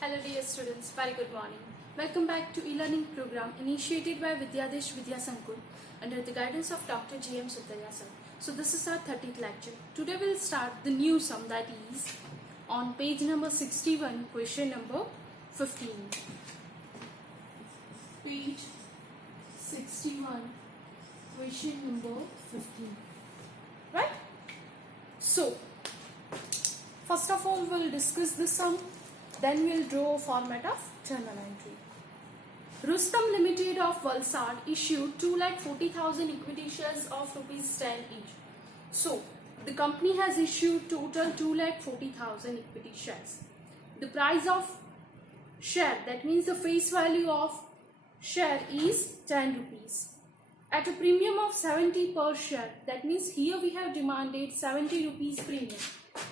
Hello dear students, very good morning. Welcome back to e-learning program initiated by Vidyadesh Vidya Sankul under the guidance of Dr. G.M. Suttaya sir. So this is our 30th lecture. Today we'll start the new sum, that is on page number 61, question number 15. Page 61, question number 15. Right? So first of all we'll discuss the sum. Then we'll draw a format of journal entry. Rustam Limited of Valsad issued 2,40,000 equity shares of rupees 10 each. So, the company has issued total 2,40,000 equity shares. The price of share, that means the face value of share, is 10 rupees. At a premium of 70 per share, that means here we have demanded 70 rupees premium.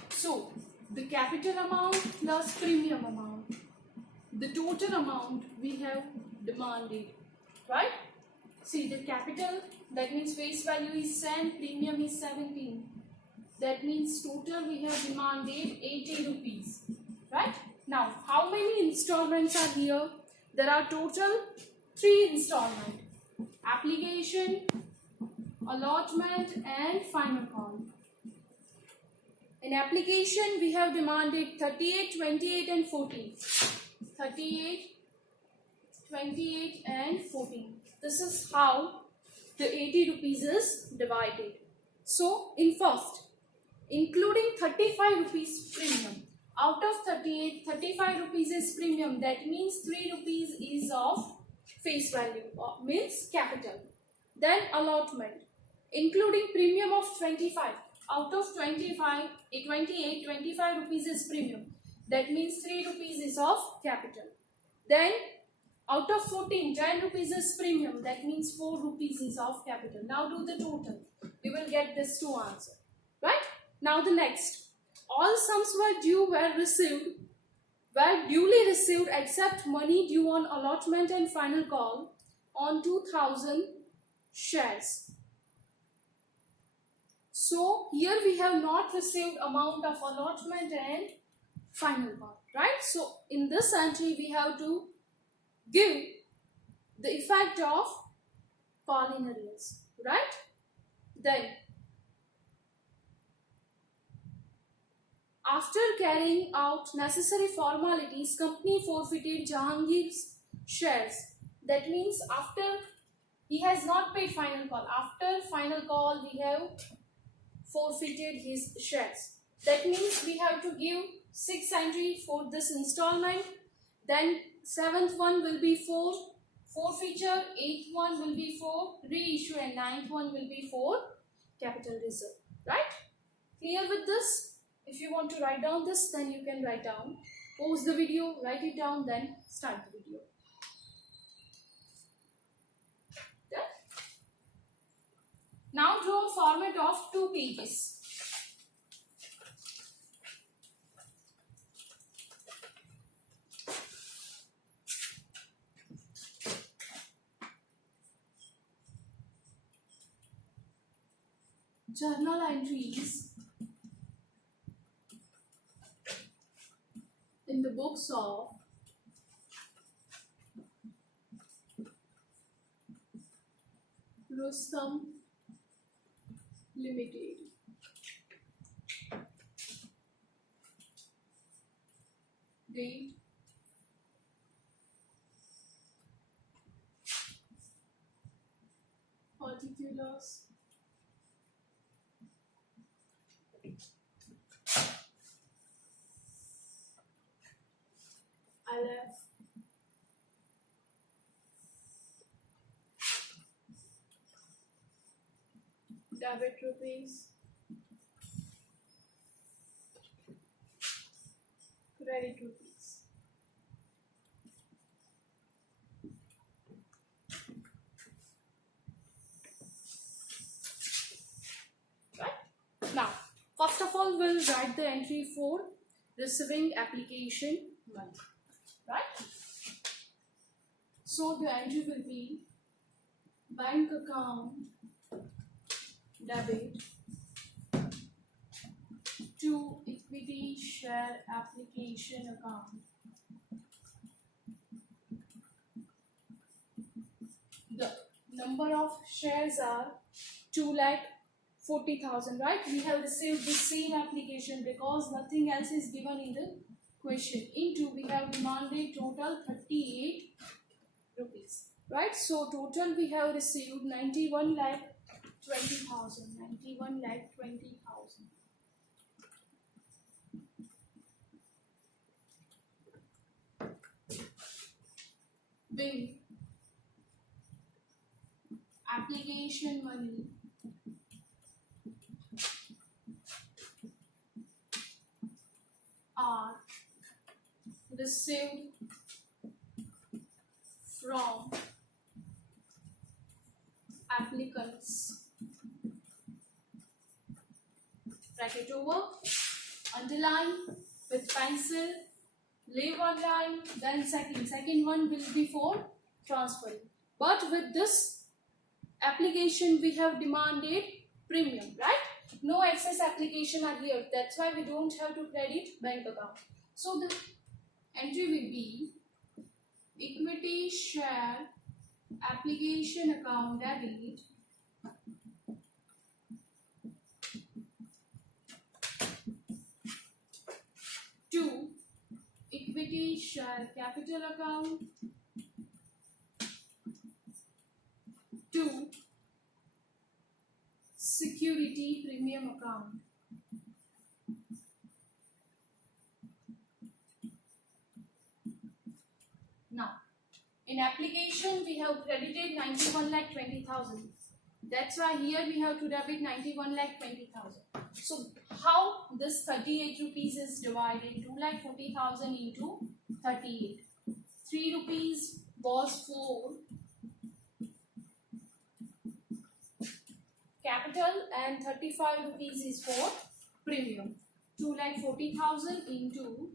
So, the capital amount plus premium amount, the total amount we have demanded, right? See, the capital, that means face value is 10, premium is 17. That means total we have demanded 80 rupees, right? Now, how many installments are here? There are total 3 installments: application, allotment and final call. In application, we have demanded 38, 28 and 14. 38, 28 and 14. This is how the 80 rupees is divided. So, in first, including 35 rupees premium. Out of 38, 35 rupees is premium. That means 3 rupees is of face value, means capital. Then allotment, including premium of 25. Out of 25, 28, 25 rupees is premium. That means 3 rupees is of capital. Then out of 14, 10 rupees is premium. That means 4 rupees is of capital. Now do the total. We will get this to answer. Right? Now the next. All sums were duly received except money due on allotment and final call on 2,000 shares. So, here we have not received amount of allotment and final call, right? So, in this entry, we have to give the effect of call in arrears, right? Then, after carrying out necessary formalities, company forfeited Jahangir's shares. That means after he has not paid final call. After final call, we have forfeited his shares. That means we have to give 6 entry for this installment. Then 7th one will be for forfeiture, 8th one will be for reissue and 9th one will be for capital reserve. Right? Clear with this? If you want to write down this, then you can write down. Pause the video, write it down, then start the video. Now draw a format of 2 pages. Journal entries in the books of Rustam Limited. Date, particulars, LF, debit rupees, credit rupees. Right? Now, first of all, we'll write the entry for receiving application money. Right? So, the entry will be bank account debit to equity share application account number of shares are 2,40,000, right? We have received the same application because nothing else is given in the question. Into we have demanded total 38 rupees, right? So total we have received 91,20,000. 91,20,000. When application money are received from applicants, bracket over, underline with pencil, leave one line, then second one will be for transferring. But with this application we have demanded premium, right? No excess application are here, that's why we don't have to credit bank account. So the entry will be equity share application account debit to equity share capital account to security premium account. Now, in application we have credited 91,20,000. That's why here we have to debit 91,20,000. So how this 38 rupees is divided? 2,40,000 into 38. 3 rupees was for capital and 35 rupees is for premium. 2,40,000 into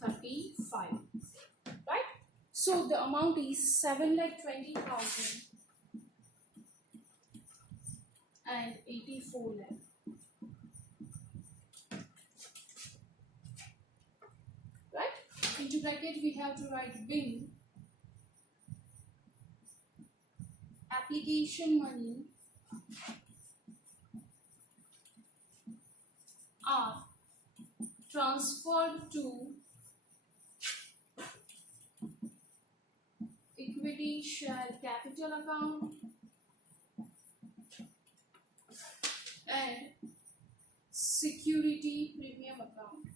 35, right? So the amount is 7,20,000 and 84 lakh. Right? Into bracket we have to write bin application money are transferred to equity share capital account and security premium account.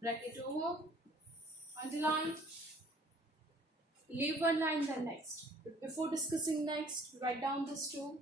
Bracket over, underline, leave one line then next. But before discussing next, write down this too.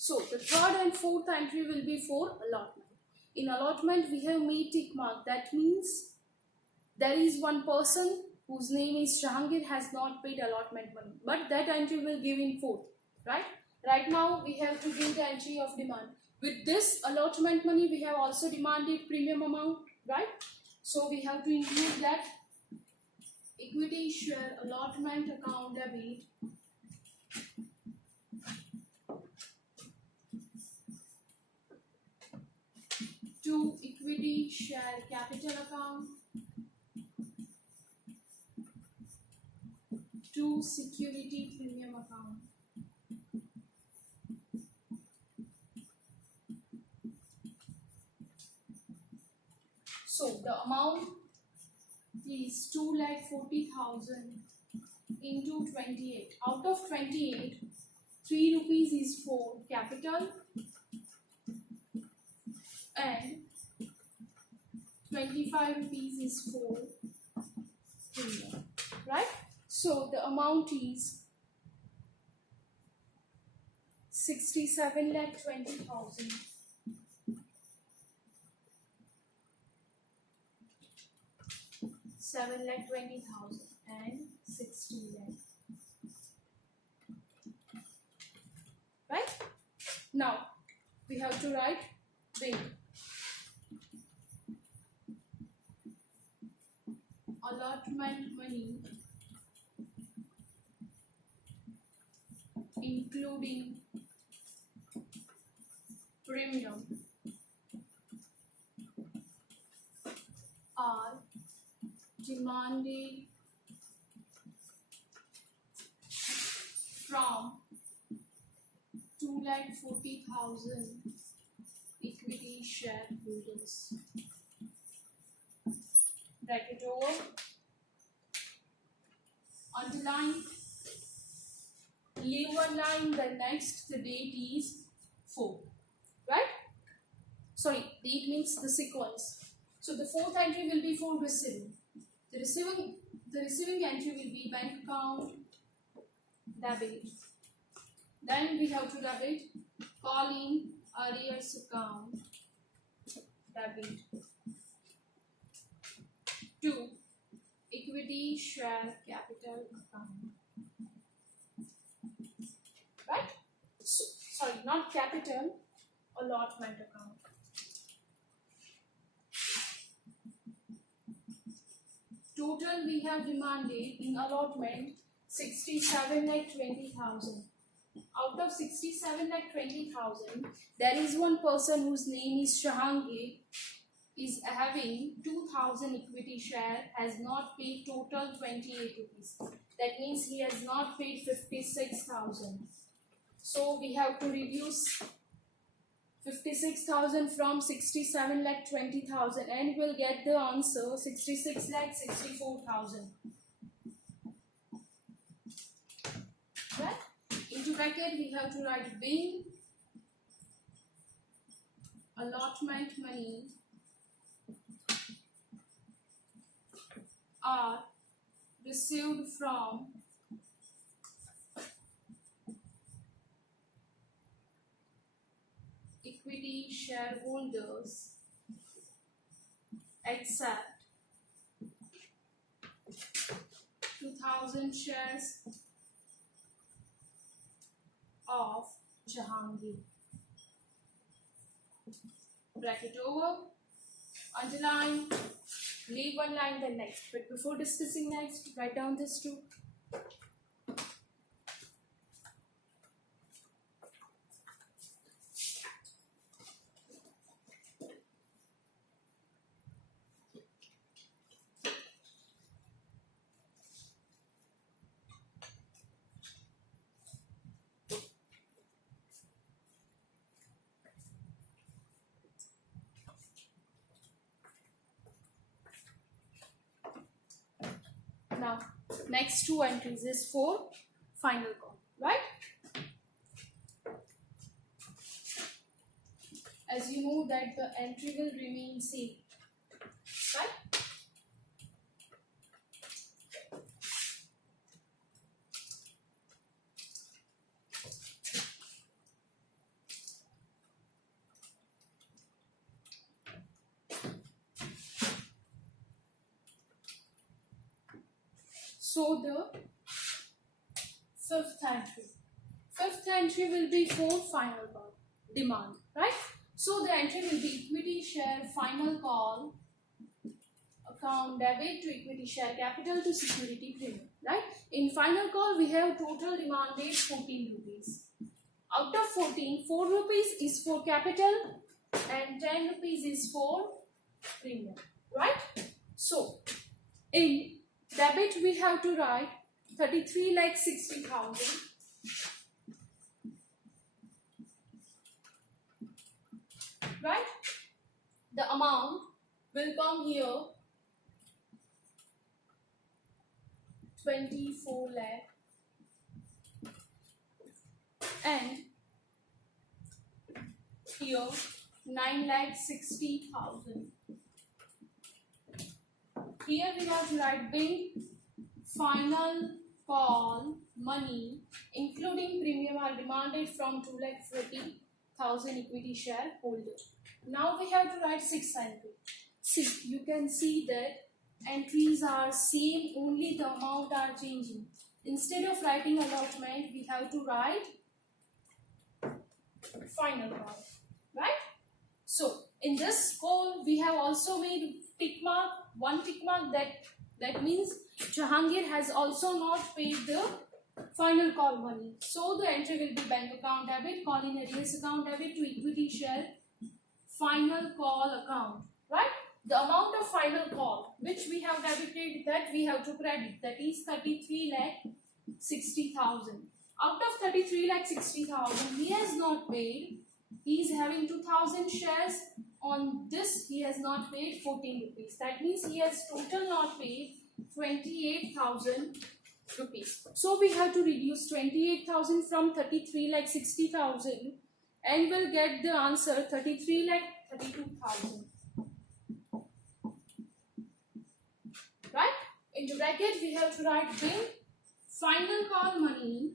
So the third and fourth entry will be for allotment. In allotment we have made tick mark. That means there is one person whose name is Jahangir has not paid allotment money. But that entry will give in fourth. Right? Right now we have to give the entry of demand. With this allotment money we have also demanded premium amount. Right? So we have to include that equity share allotment account debit to equity share capital account to security premium account. So the amount is 2,40,000 into 28. Out of 28, 3 rupees is for capital and 25 rupees is for premium, right? So the amount is 67,20,000. 7,20,000 and 60 lakh. Right? Now we have to write big. Allotment money including premium are demanded from 2,40,000 equity shareholders. Bracket over, underline, leave one line, the next, the date is 4, right? Sorry, date means the sequence. So the fourth entry will be for receiving. The receiving entry will be bank account debit. Then we have to debit calling arrears account debit to equity share capital account. Right? So, sorry, not capital, allotment account. Total we have demanded in allotment 67,20,000. Out of 67,20,000, there is one person whose name is Shahangir, is having 2,000 equity share, has not paid total 28 rupees. That means he has not paid 56,000. So we have to reduce 56,000 from 67,20,000 and we'll get the answer 66,64,000. Right? Into bracket we have to write bin allotment money are received from equity shareholders except 2,000 shares of Jahangir. Bracket over, underline, leave one line then next. But before discussing next, write down this too. Now, next two entries is for final call, right? As you know that the entry will remain same, right? So the fifth entry will be for final call demand, right? So the entry will be equity share final call account debit to equity share capital to security premium, right? In final call, we have total demanded 14 rupees. Out of 14, 4 rupees is for capital and 10 rupees is for premium, right? So, in debit, we have to write 33,60,000. Right? The amount will come here 24 lakh and here 9,60,000. Here we have to write bill final call money including premium are demanded from 2,40,000 equity share holder. Now we have to write 6 entries. See, you can see that entries are same, only the amount are changing. Instead of writing allotment, we have to write final call, right? So in this call, we have also made tick mark, one tick mark, that means Jahangir has also not paid the final call money. So the entry will be bank account debit, call in arrears account debit to equity share final call account, right? The amount of final call which we have debited, that we have to credit, that is 33,60,000. Out of 33,60,000, he has not paid. He is having 2,000 shares. On this, he has not paid 14 rupees. That means he has total not paid 28,000 rupees. So we have to reduce 28,000 from 33,60,000 and we'll get the answer 33,32,000. Right? In the bracket, we have to write bill final call money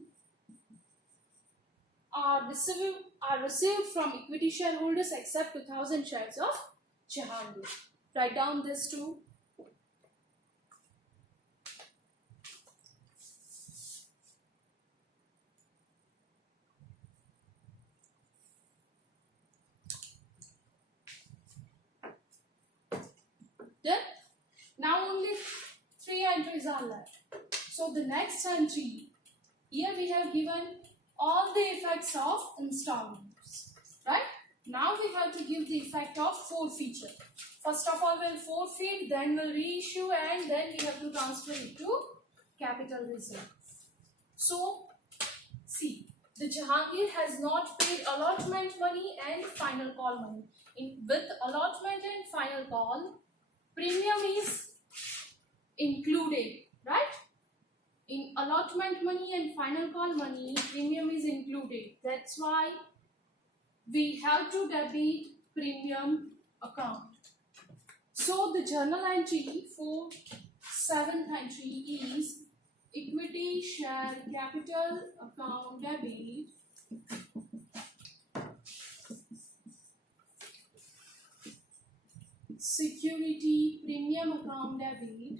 are received from equity shareholders except 2,000 shares of Jahangir. Write down this too. Then, now only 3 entries are left. So the next entry, here we have given all the effects of installments, right? Now we have to give the effect of forfeiture. First of all, we'll forfeit, then we'll reissue, and then we have to transfer it to capital reserve. So, see, the Jahangir has not paid allotment money and final call money. With allotment and final call, premium is included, right? In allotment money and final call money, premium is included. That's why we have to debit premium account. So the journal entry for 7th entry is equity share capital account debit security premium account debit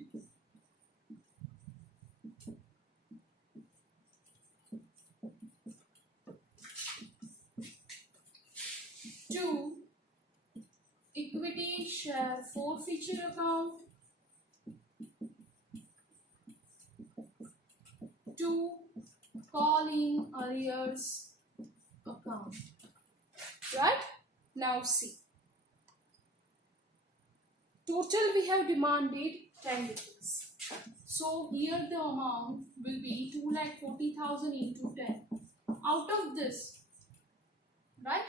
to equity share forfeiture account to call in arrears account. Right? Now see. Total we have demanded 10 rupees. So here the amount will be 2,40,000 into 10. Out of this, right?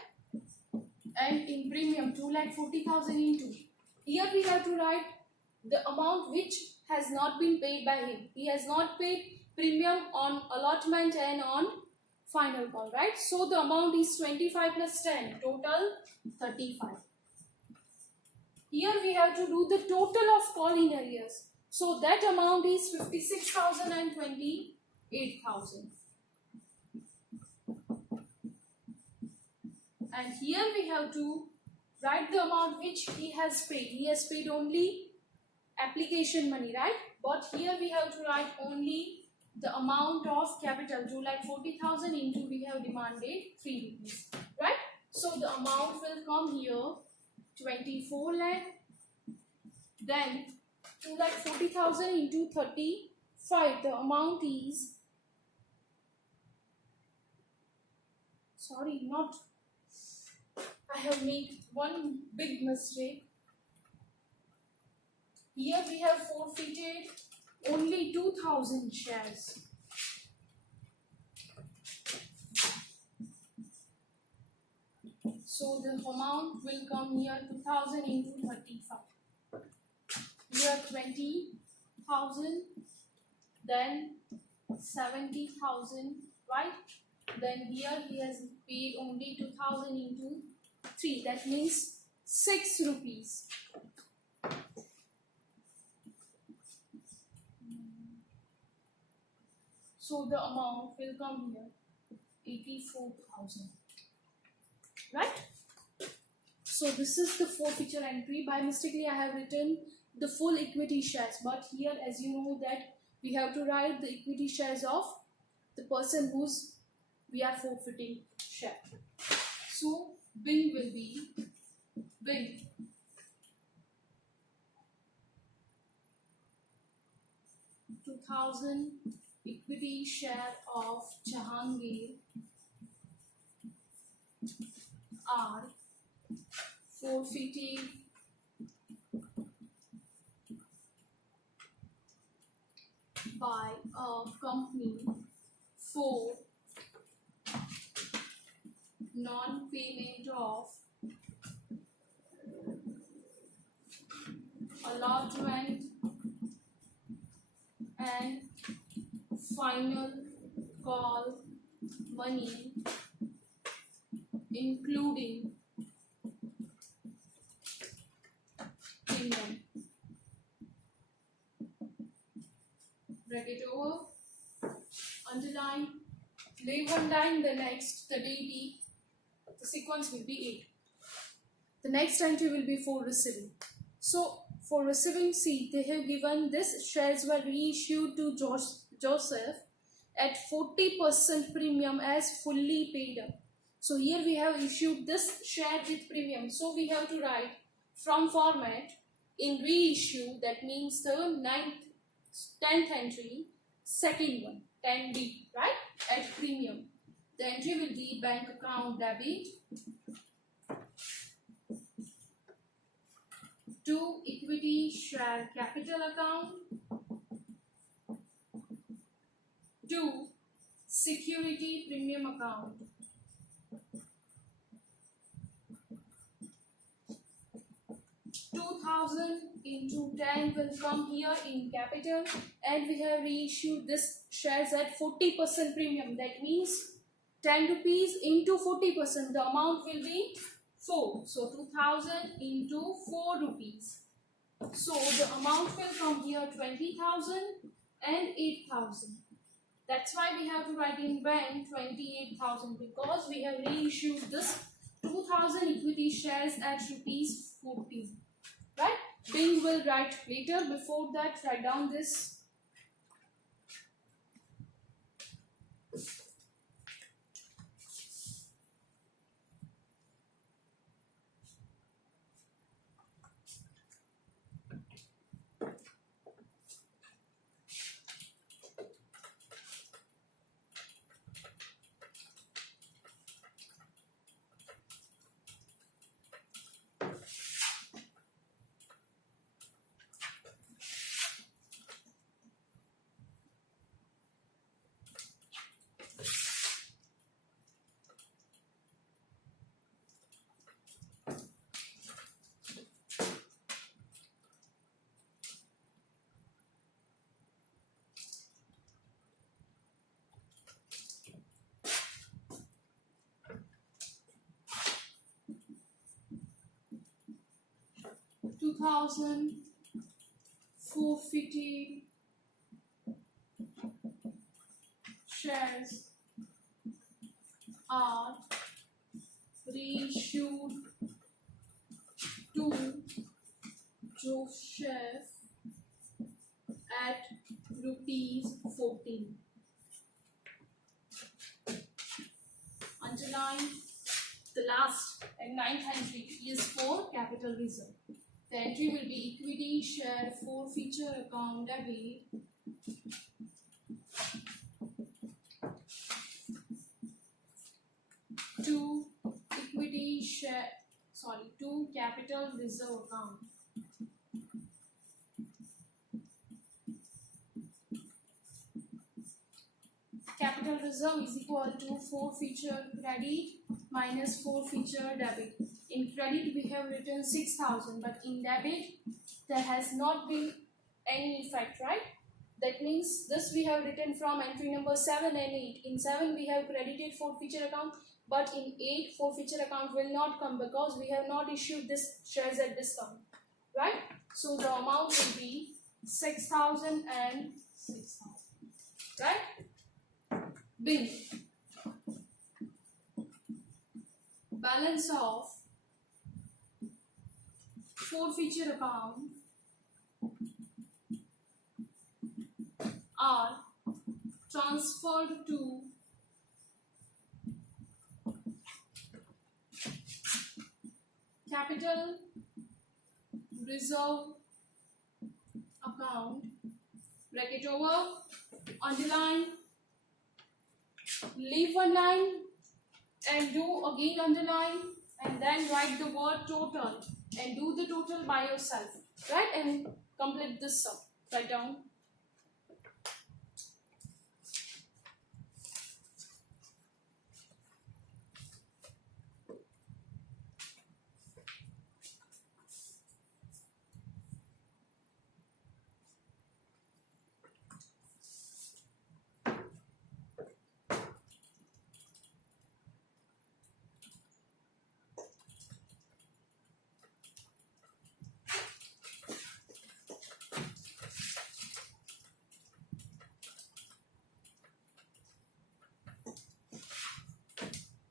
And in premium 2,40,000 into. Here we have to write the amount which has not been paid by him. He has not paid premium on allotment and on final call, right? So the amount is 25 plus 10, total 35. Here we have to do the total of call in arrears. So that amount is 56,000 and 28,000. And here we have to write the amount which he has paid. He has paid only application money, right? But here we have to write only the amount of capital, 2,40,000 into we have demanded 3 rupees, right? So the amount will come here 24 lakh. Then 2,40,000 into 35. The amount is, sorry, not, I have made one big mistake. Here we have forfeited only 2,000 shares. So the amount will come here 2,000 into 35. Here 20,000, then 70,000, right? Then here he has paid only 2,000 into 3. That means 6 rupees. So the amount will come here 84,000. Right? So this is the forfeiture entry. By mistakenly I have written the full equity shares, but here, as you know, that we have to write the equity shares of the person whose we are forfeiting share. So bin will be bin 2,000 equity share of Jahangir are forfeited by a company for non-payment of allotment and final call money, including premium. Bracket over, underline, leave one line, the next, the DD, the sequence will be 8. The next entry will be for receiving. So for receiving, see, they have given this shares were reissued to Joseph at 40% premium as fully paid up. So here we have issued this share with premium. So we have to write from format in reissue, that means the 10th entry, second one, 10D, right, at premium. The entry will be bank account debit to equity share capital account to security premium account. $2,000 into 10 will come here in capital, and we have reissued this shares at 40% premium. That means 10 rupees into 40%. The amount will be 4. So 2,000 into 4 rupees. So the amount will come here 20,000 and 8,000. That's why we have to write in bank 28,000, because we have reissued this 2,000 equity shares at rupees 14. Right? Bing will write later. Before that, write down this. $2,000 forfeited shares are reissued to Joseph at rupees 14. Underline the last and 9th entry is for capital reserve. The entry will be equity share forfeiture account debit to to capital reserve account. Capital reserve is equal to forfeiture credit minus forfeiture debit. In credit we have written 6,000, but in debit there has not been any effect, right? That means this we have written from entry number 7 and 8. In 7 we have credited forfeiture account, but in 8 forfeiture account will not come because we have not issued this shares at discount, right? So the amount will be 6,000 and 6,000, right? Bill. Balance of forfeiture account are transferred to capital reserve account, bracket over, underline, leave one line and do again underline, and then write the word total and do the total by yourself, right? And complete this sum. Write down.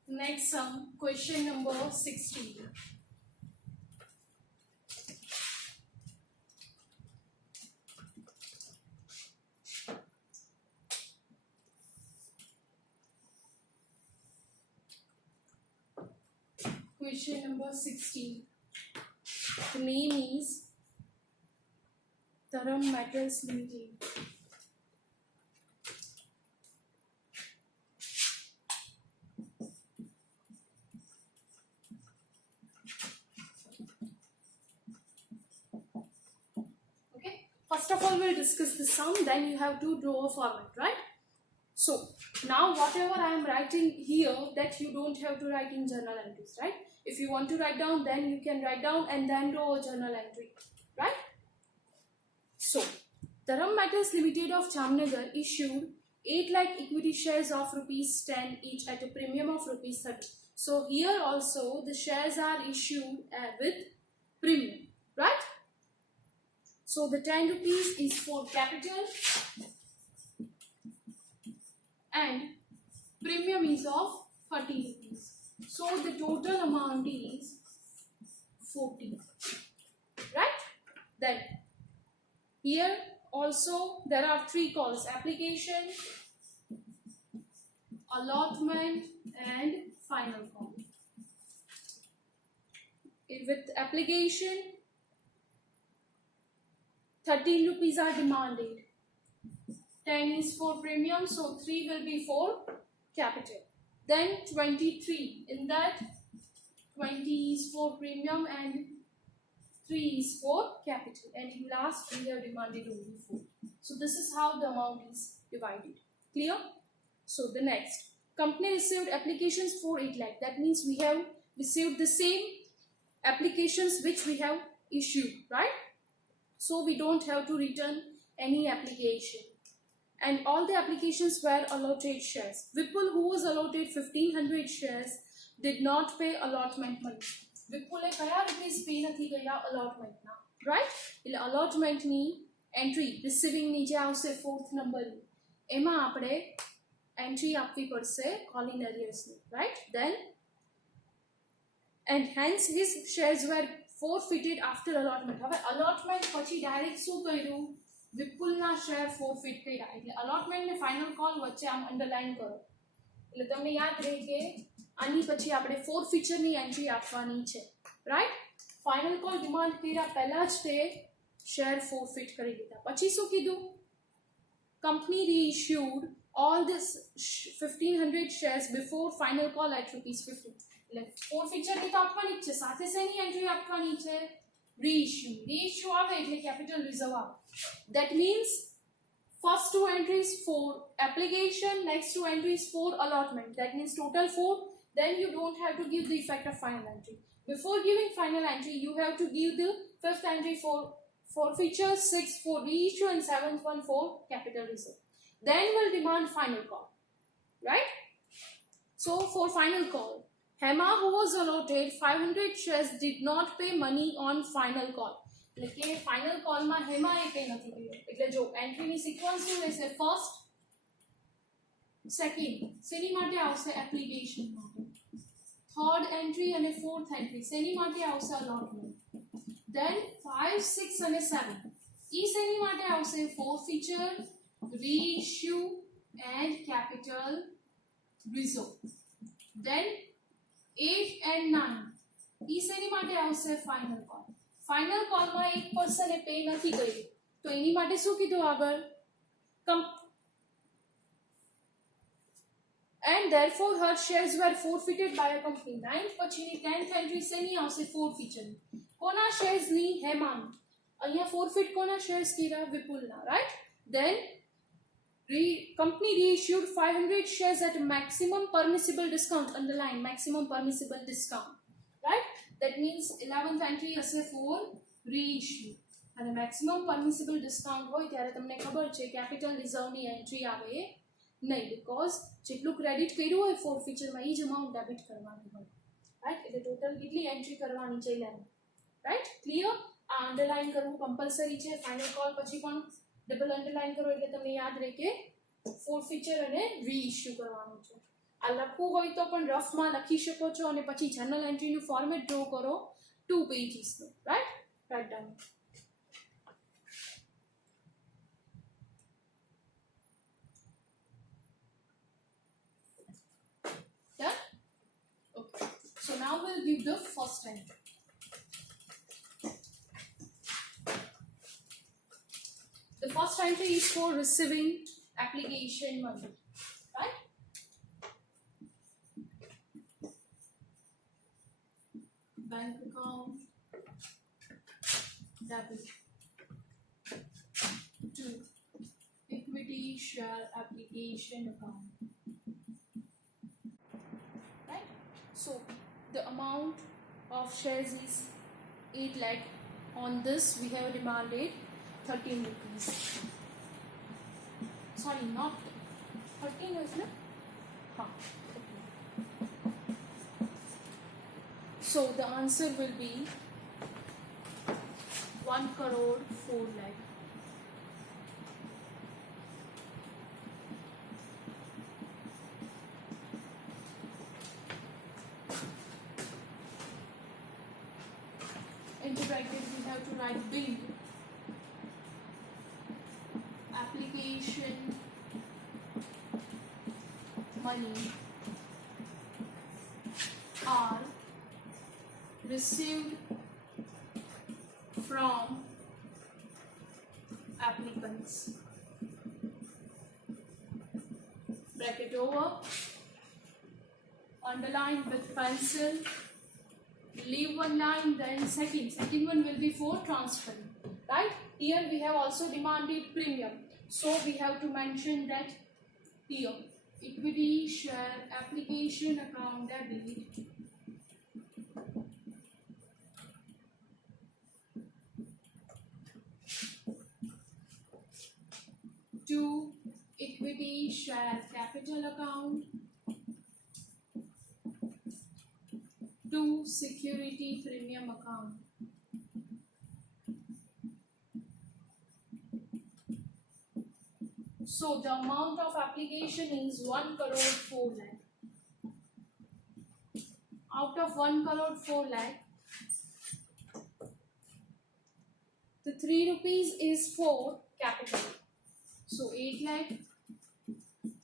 Next sum, question number 16. Question number 16. The name is Dharam Metals Limited. First of all, we'll discuss the sum, then you have to draw a format, right? So, now whatever I am writing here, that you don't have to write in journal entries, right? If you want to write down, then you can write down and then draw a journal entry, right? So, Dharam Metals Limited of Jamnagar issued 8 lakh equity shares of rupees 10 each at a premium of rupees 30. So, here also the shares are issued with premium, right? So the 10 rupees is for capital and premium is of 30 rupees. So the total amount is 40, right? Then here also there are 3 calls: application, allotment and final call. With application, 13 rupees are demanded, 10 is for premium, so 3 will be for capital. Then 23, in that 20 is for premium and 3 is for capital, and in last we have demanded only 4. So this is how the amount is divided. Clear? So the next, company received applications for 8 lakh. That means we have received the same applications which we have issued, right? So we don't have to return any application. And all the applications were allotted shares. Vipul, who was allotted 1500 shares, did not pay allotment money. Vipul kaya rupees pay nathi kaya allotment na, right? એટલે allotment ની entry receiving ની જે આવશે 4th number ની, એમાં આપણે entry આપવી પડશે calling arrears ની, right? Then and hence his shares were forfeited after allotment. હવે allotment પછી ડાયરેક્ટ શું કર્યું? વિપુલના શેર forfeit કર્યા. એટલે allotment ને final call વચ્ચે આમ અંડરલાઈન કરો. એટલે તમને યાદ રહે કે આની પછી આપણે forfeiture ની એન્ટ્રી આપવાની છે, રાઈટ? ફાઇનલ કોલ ડિમાન્ડ કર્યા પહેલા જ તે શેર ફોરફિટ કરી દીધા. પછી શું કીધું? Company reissued all this 1500 shares before final call at ₹50. એટલે ફોરફિચર ની તો આપવાની જ છે, સાથે શેની એન્ટ્રી આપવાની છે? રીઇશ્યુ આવે એટલે કેપિટલ રિઝર્વ આવે. That means first two entries for application, next two entries for allotment. That means total 4. Then you don't have to give the effect of final entry. Before giving final entry, you have to give the fifth entry for forfeiture, 6 for reissue, and 7th one for capital reserve. Then will demand final call, right? So for final call, Hema, who was allotted 500 shares, did not pay money on final call. એટલે કે final કોલમાં Hema એ pay નથી કર્યો. એટલે જો એન્ટ્રીની sequence શું રહેશે? First, second શેની માટે આવશે? એપ્લિકેશન માટે. થર્ડ એન્ટ્રી અને ફોર્થ એન્ટ્રી શેની માટે આવશે? અલોટમેન્ટ. દેન 5, 6 અને 7 ઈ શેની માટે આવશે? ફોરફીચર, reissue and capital reserve. Then 8 and 9 ઈ શેની માટે આવશે? Final call. ફાઇનલ કોલમાં એક પર્સને પે નથી કર્યું તો એની માટે શું કીધું આગળ? and therefore her shares were forfeited by a company. 9th પછીની 10th entry શેની આવશે? ફોરફીચર. કોના શેર્સ ની? હેમાની. અહીંયા ફોરફિટ કોના શેર્સ કર્યા? વિપુલના, right? then company reissued 500 shares at maximum permissible discount. Underline maximum permissible discount, right? That means 11th entry હશે for reissue અને maximum permissible discount હોય ત્યારે તમને ખબર છે કેપિટલ રિઝર્વની એન્ટ્રી આવે નહીં, બીકોઝ જેટલું ક્રેડિટ કર્યું હોય ફોરફીચરમાં એ જ અમાઉન્ટ ડેબિટ કરવાનું હોય, રાઈટ? એટલે ટોટલ કેટલી એન્ટ્રી કરવાની છે? 11, રાઈટ? ક્લિયર? આ અંડરલાઇન કરવું કમ્પલસરી છે. ફાઇનલ કોલ પછી પણ ડબલ અંડરલાઇન કરો એટલે તમને યાદ રહે કે ફોરફીચર અને રીઇશ્યુ કરવાનું છે. આ લખવું હોય તો પણ રફમાં લખી શકો છો અને પછી જર્નલ એન્ટ્રીનું ફોર્મેટ ડ્રો કરો 2 પેજીસનું, right? Right down. Done? Okay. So now we'll give the first entry. The first entry is for receiving application money, right? Bank account debit to equity share application account, right? So the amount of shares is 8 lakh. On this we have demanded 13 rupees. Sorry, not 13, isn't it? Huh. So the answer will be 1 crore 4 lakh. Into bracket we have to write bill. Application money are received from applicants. Bracket over, underline with pencil, leave one line, then second one will be for transferring, right? Here we have also demanded premium, so we have to mention that here equity share application account debit to equity share capital account to security premium account. So the amount of application is 1 crore 4 lakh. Out of 1 crore 4 lakh, the 3 rupees is for capital. So 8 lakh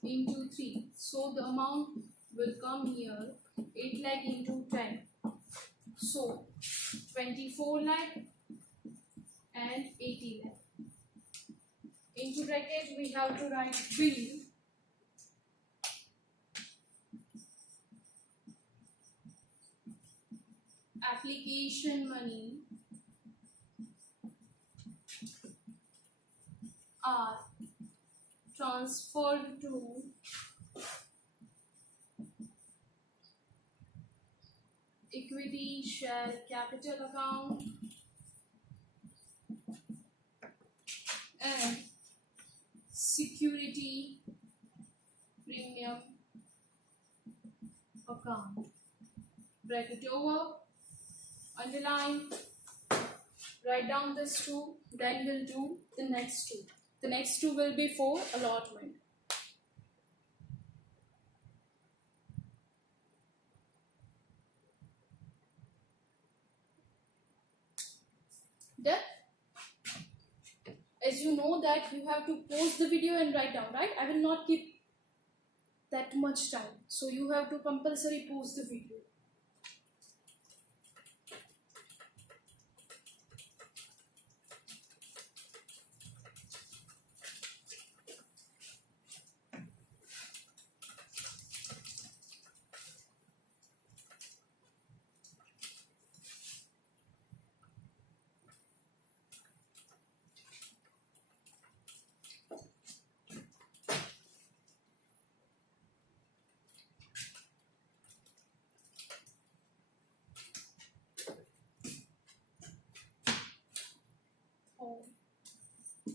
into 3. So the amount will come here 8 lakh into 10. So 24 lakh and 80 lakh. Into bracket we have to write bill application money are transferred to equity share capital account and security premium account. Bracket over, underline, write down this two, then we'll do the next two. The next two will be for allotment. Done? As you know that you have to pause the video and write down, right? I will not keep that much time. So you have to compulsory pause the video.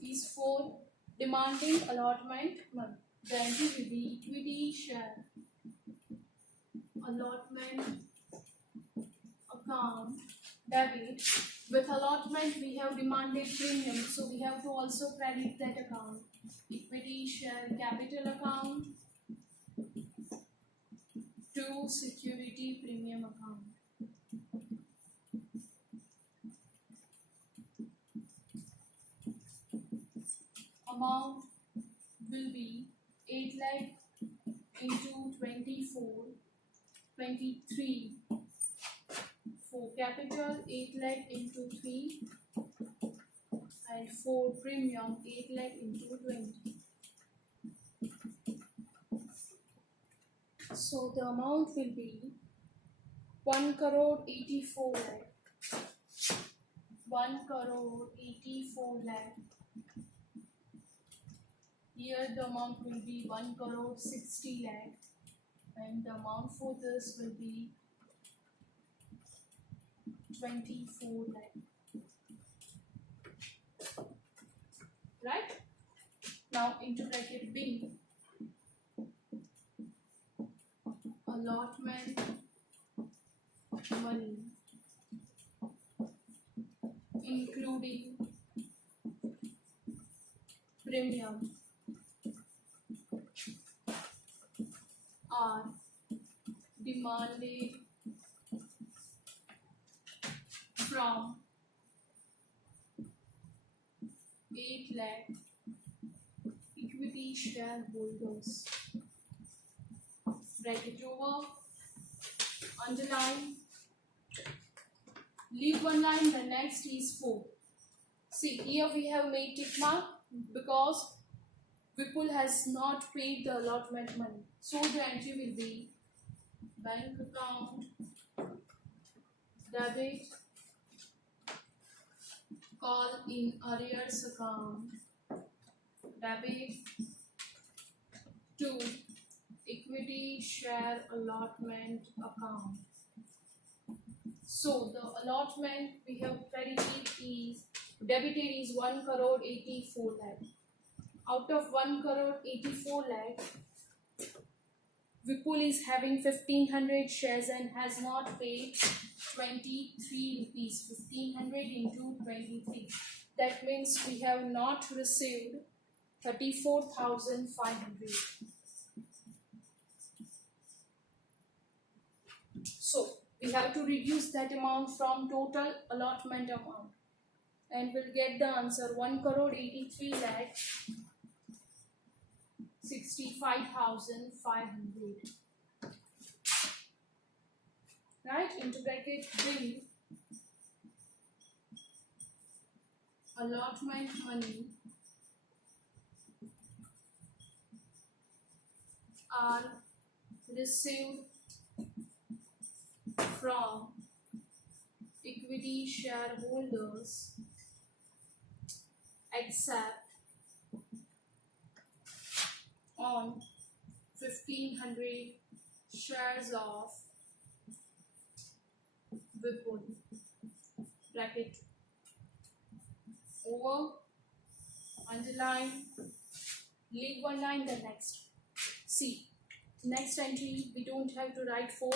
Is for demanding allotment money. The entry will be equity share allotment account debit. With allotment we have demanded premium, so we have to also credit that account. Equity share capital account to security premium account. Amount will be 8 lakh into 24, 23 for capital, 8 lakh into 3 and for premium 8 lakh into 20. So the amount will be 1 crore 84 lakh. 1 crore 84 lakh. Here the amount will be 1 crore 60 lakh and the amount for this will be 24 lakh. Right? Now into bracket B, allotment money including premium are demanded from 8 lakh equity shareholders. Bracket over, underline, leave one line, the next is 4. See, here we have made tick mark because Vipul has not paid the allotment money. So the entry will be bank account debit, call in arrears account debit to equity share allotment account. So the allotment we have credited is debited is 1 crore 84 lakh. Out of 1 crore 84 lakh, Vipul is having 1500 shares and has not paid 23 rupees. 1500 into 23. That means we have not received 34,500. So we have to reduce that amount from total allotment amount and we'll get the answer 1 crore 83 lakh 65,500. Right? Into bracket bill allotment money are received from equity shareholders except on 1500 shares of Wipro bracket over underline leave one line the next. See, next entry we don't have to write for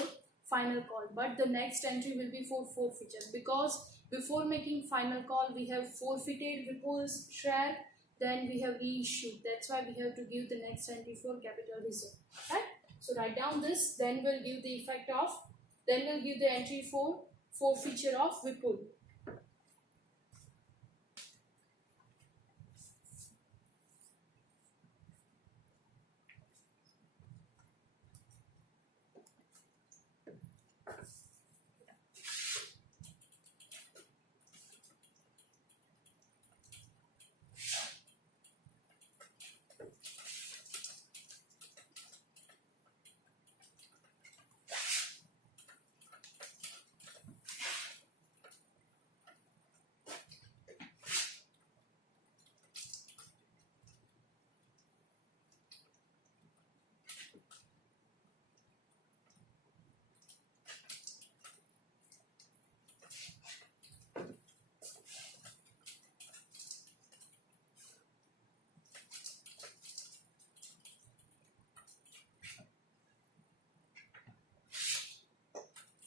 final call, but the next entry will be for forfeiture, because before making final call we have forfeited Wipro's share, then we have reissued. That's why we have to give the next entry for capital reserve, right? So write down this, then we'll give the effect of, then we'll give the entry for forfeiture of Wipro.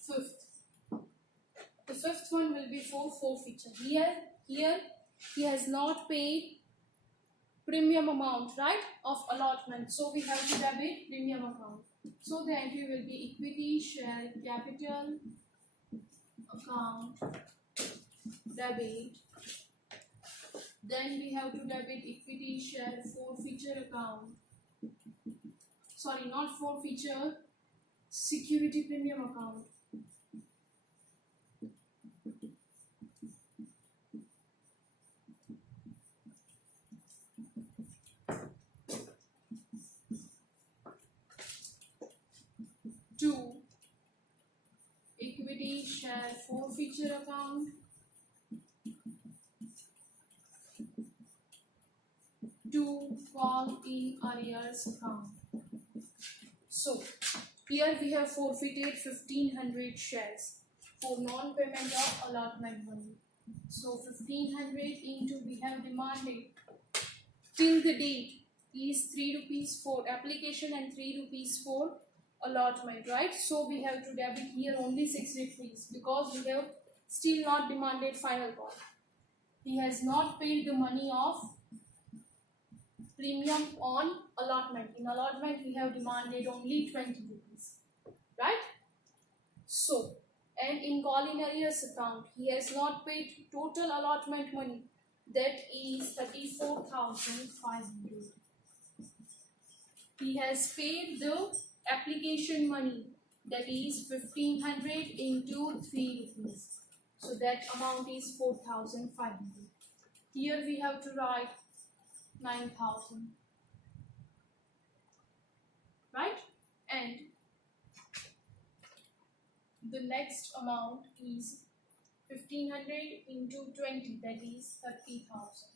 Fifth, the fifth one will be for forfeiture. Here he has not paid premium amount, right, of allotment, so we have to debit premium account. So the entry will be equity share capital account debit, then we have to debit equity share forfeiture account, sorry, not forfeiture, security premium account. Two, equity share forfeiture account. Two, call in arrears account. So here we have forfeited 1500 shares for non-payment of allotment money. So 1500 into, we have demanded till the date is 3 rupees for application and 3 rupees for allotment, right? So we have to debit here only 6 rupees because we have still not demanded final call. He has not paid the money of premium on allotment. In allotment we have demanded only 20 rupees, right? So, and in call in arrears account he has not paid total allotment money, that is 34,500. He has paid the application money, that is 1500 into 3 rupees, so that amount is 4,500. Here we have to write 9,000, right? And the next amount is 1500 into 20, that is 30,000.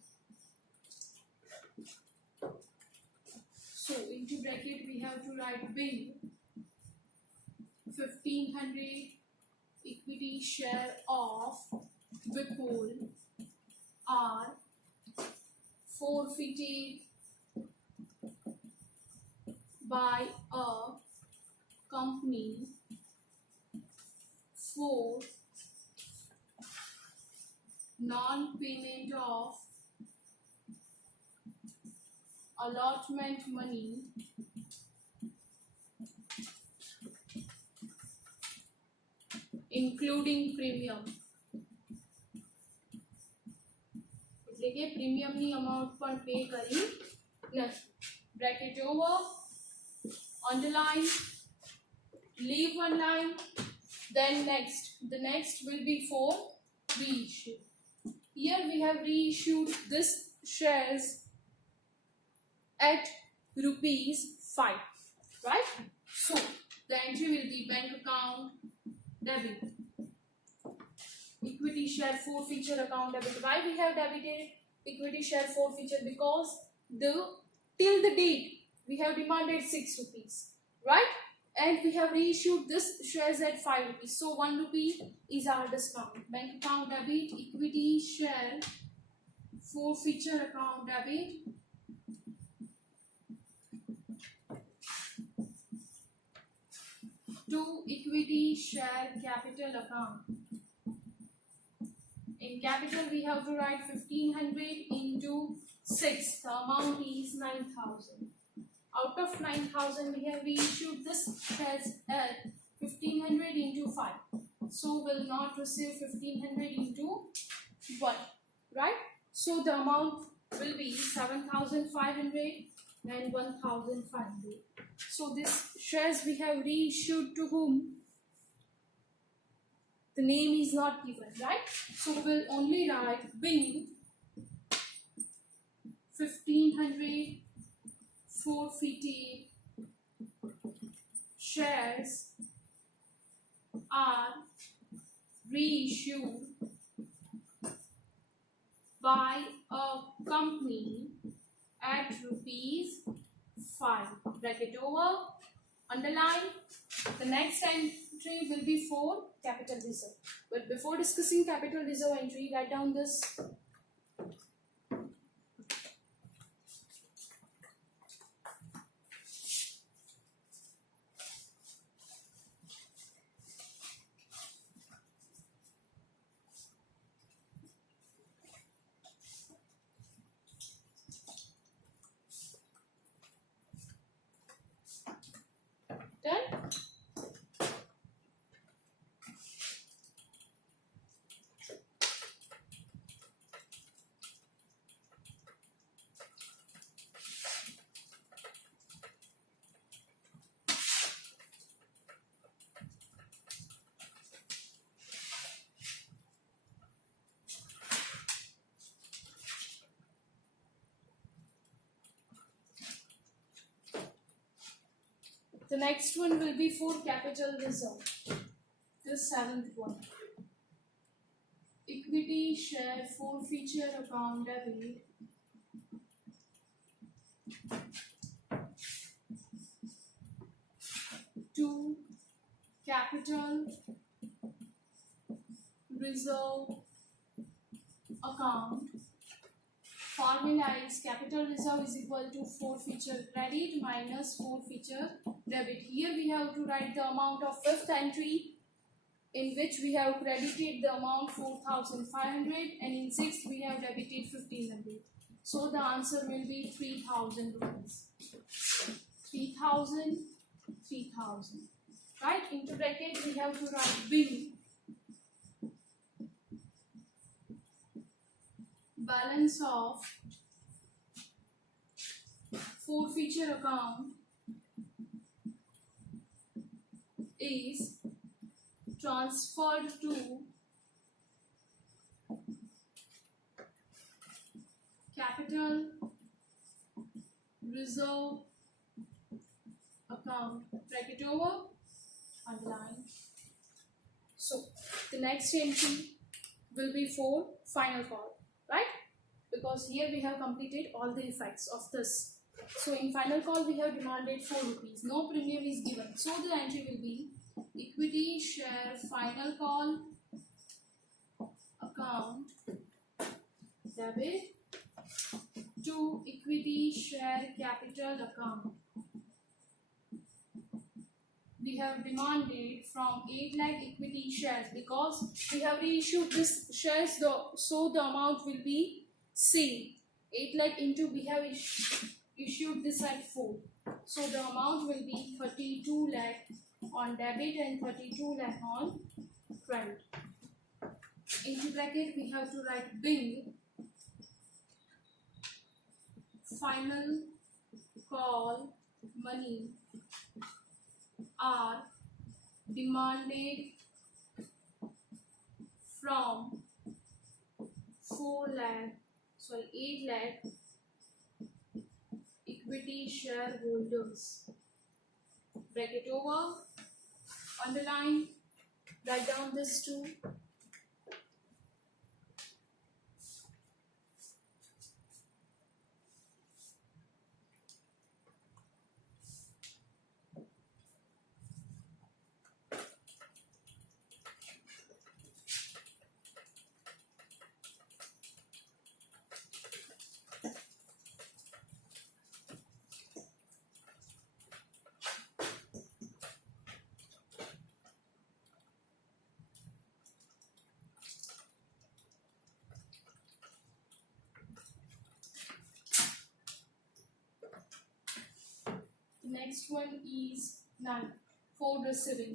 So into bracket we have to write bill 1500 equity share of Wipro are forfeited by a company for non-payment of allotment money including premium. એટલે કે premium ની amount પણ pay કરી નથી. Bracket over, underline, leave one line, then next. The next will be for reissue. here we have reissued this shares at rupees 5, right? So the entry will be bank account debit, equity share forfeiture account debit. Why we have debited equity share forfeiture? Because till the date we have demanded 6 rupees, right? And we have reissued this shares at 5 rupees. So 1 rupee is our discount. Bank account debit, equity share forfeiture account debit, to equity share capital account. In capital we have to write 1500 into 6. The amount is 9000. Out of 9000 we have reissued this shares at 1500 into 5. So will not receive 1500 into 1, right? So the amount will be 7500 and 1500. So this shares we have reissued to whom? The name is not given, right? So we will only write Bing 1500 forfeited shares are reissued by a company at rupees 5. Bracket over, underline. The next entry will be for capital reserve. But before discussing capital reserve entry, write down this. Done? The next one will be for capital reserve. The 7th one. Equity share forfeiture account debit to capital reserve account. Formula is capital reserve is equal to forfeiture credit minus forfeiture debit. Here we have to write the amount of 5th entry, in which we have credited the amount 4500 and in 6th we have debited 1500. So the answer will be 3000 rupees. 3000, 3000. Right? Into bracket we have to write bill. Balance of forfeiture account is transferred to capital reserve account. Bracket over, underline. So the next entry will be for final call, right? Because here we have completed all the effects of this. So in final call we have demanded 4 rupees. No premium is given. So the entry will be equity share final call account debit to equity share capital account. We have demanded from 8 lakh equity shares because we have reissued this shares, so the amount will be same. 8 lakh into we have issued this at 4. So the amount will be 32 lakh on debit and 32 lakh on credit. Into bracket we have to write bill final call money are demanded from 8 lakh equity shareholders. Bracket over, underline, write down this too. Next one is 9. For receiving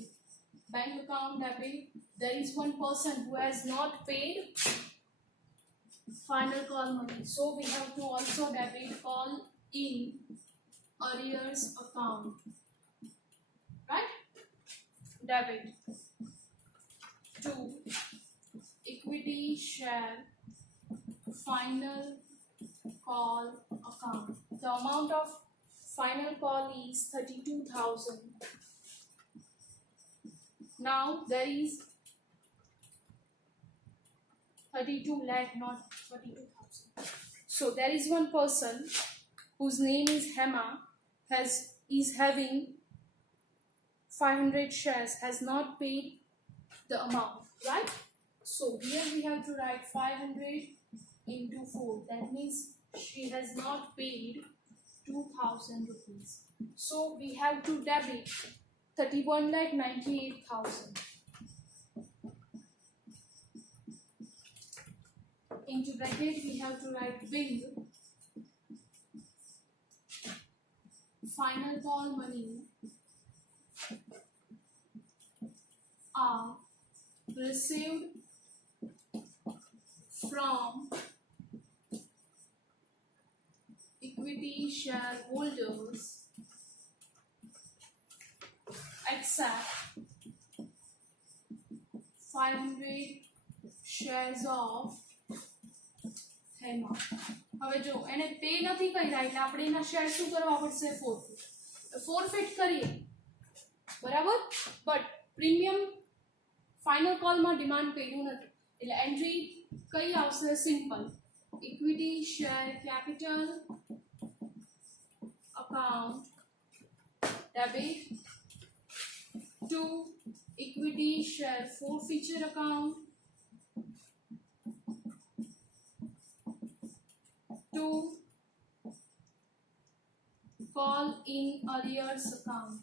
bank account debit, there is one person who has not paid final call money. So we have to also debit call in arrears account. Right? Debit to equity share final call account. The amount of final call is 32,000. Now there is 32 lakh, not 32,000. So there is one person whose name is Hema, is having 500 shares, has not paid the amount, right? So here we have to write 500 into 4. That means she has not paid 2,000 rupees. So we have to debit 31,98,000 into bracket. We have to write bill final call money are received from equity shareholders except 500 shares of Hema. હવે જો એને pay નથી કર્યા એટલે આપણે એના share શું કરવા પડશે? ફોરફિટ કરીએ, બરાબર? બટ પ્રીમિયમ ફાઇનલ કોલમાં ડિમાન્ડ કર્યું નથી એટલે એન્ટ્રી કઈ આવશે? Simple equity share capital account debit to equity share forfeiture account to call in arrears account.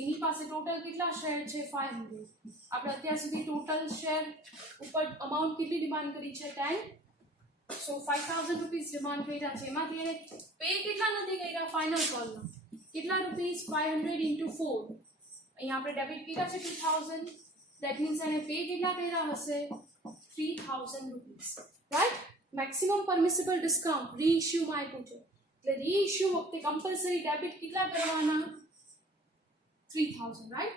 એની પાસે ટોટલ કેટલા શેર છે? 500. આપણે અત્યાર સુધી ટોટલ શેર ઉપર અમાઉન્ટ કેટલી ડિમાન્ડ કરી છે? 10. So 5,000 rupees demand કર્યા છે. એમાંથી એને પે કેટલા નથી કર્યા ફાઇનલ કોલમાં? કેટલા રૂપીસ? 500 into 4. અહીંયા આપણે ડેબિટ કર્યા છે 2,000. That means એને પે કેટલા કર્યા હશે? 3,000 rupees. Right? Maximum permissible discount reissue માં આપ્યું છે એટલે reissue વખતે compulsory debit કેટલા કરવાના? 3,000. Right?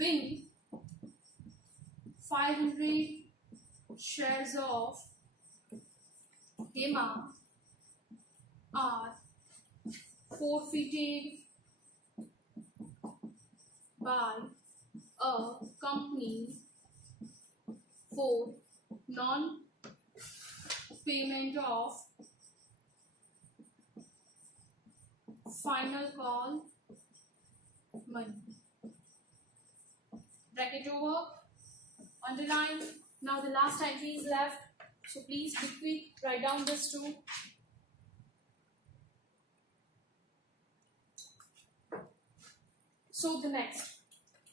Bill 500 shares of Hema are forfeited by a company for non-payment of final call money. Bracket over, underline. Now the last entry is left. So please be quick, write down this too. So the next,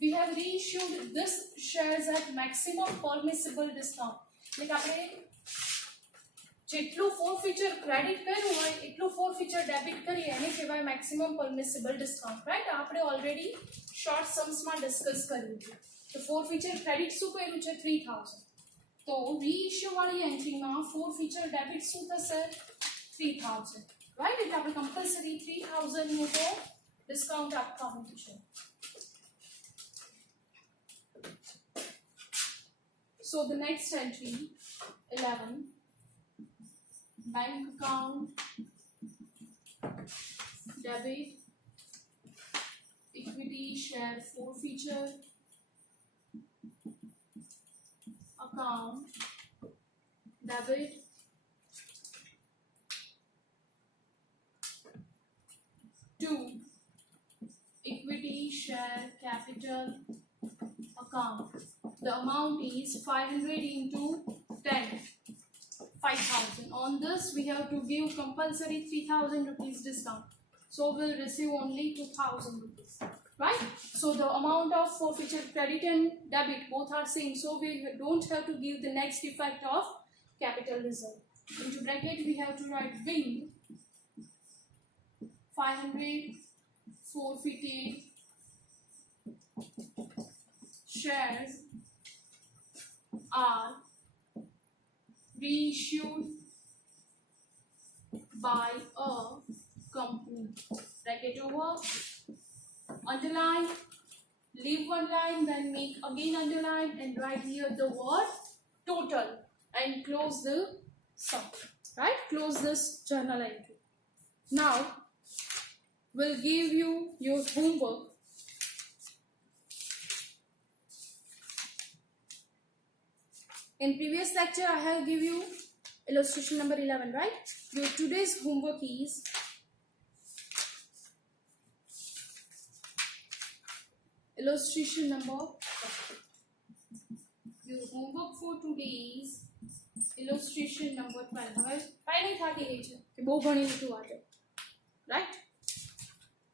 we have reissued this shares at maximum permissible discount. Like આપણે જેટલું forfeiture credit કર્યું હોય એટલું forfeiture debit કરીએ એને કહેવાય maximum permissible discount, right? આપણે already short sums માં discuss કર્યું છે. તો forfeiture credit શું કર્યું છે? 3,000. तो reissue वाली एंट्री में forfeiture debit શું થશે? 3,000. રાઈટ? એટલે આપણે કમ્પલસરી 3,000 નું તો ડિસ્કાઉન્ટ આપવાનું છે. So the next entry 11, bank account, debit, equity share forfeiture account, debit, two, equity share capital account. The amount is 500 into 10, 5,000. On this we have to give compulsory 3,000 rupees discount. So we'll receive only 2,000 rupees. Right? So the amount of forfeiture credit and debit both are same. So we don't have to give the next effect of capital reserve. Into bracket we have to write win 500 forfeited shares are reissued by a company. Bracket over, underline, leave one line, then make again underline and write here the word total and close the sum. Right? Close this journal entry. Now we'll give you your homework. In previous lecture, I have given you illustration number 11, right? Your today's homework is illustration number. Your homework for today is illustration number 12. હવે કાઈ નહીં થાકી ગઈ છે કે બહુ ભણી લીધું આજે, right?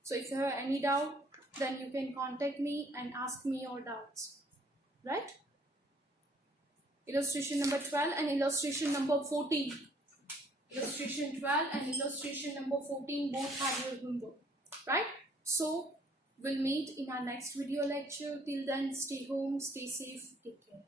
So if you have any doubt, then you can contact me and ask me your doubts, right? Illustration number 12 and illustration number 14. Illustration 12 and illustration number 14 both have your homework, right? So we'll meet in our next video lecture. Till then, stay home, stay safe, take care.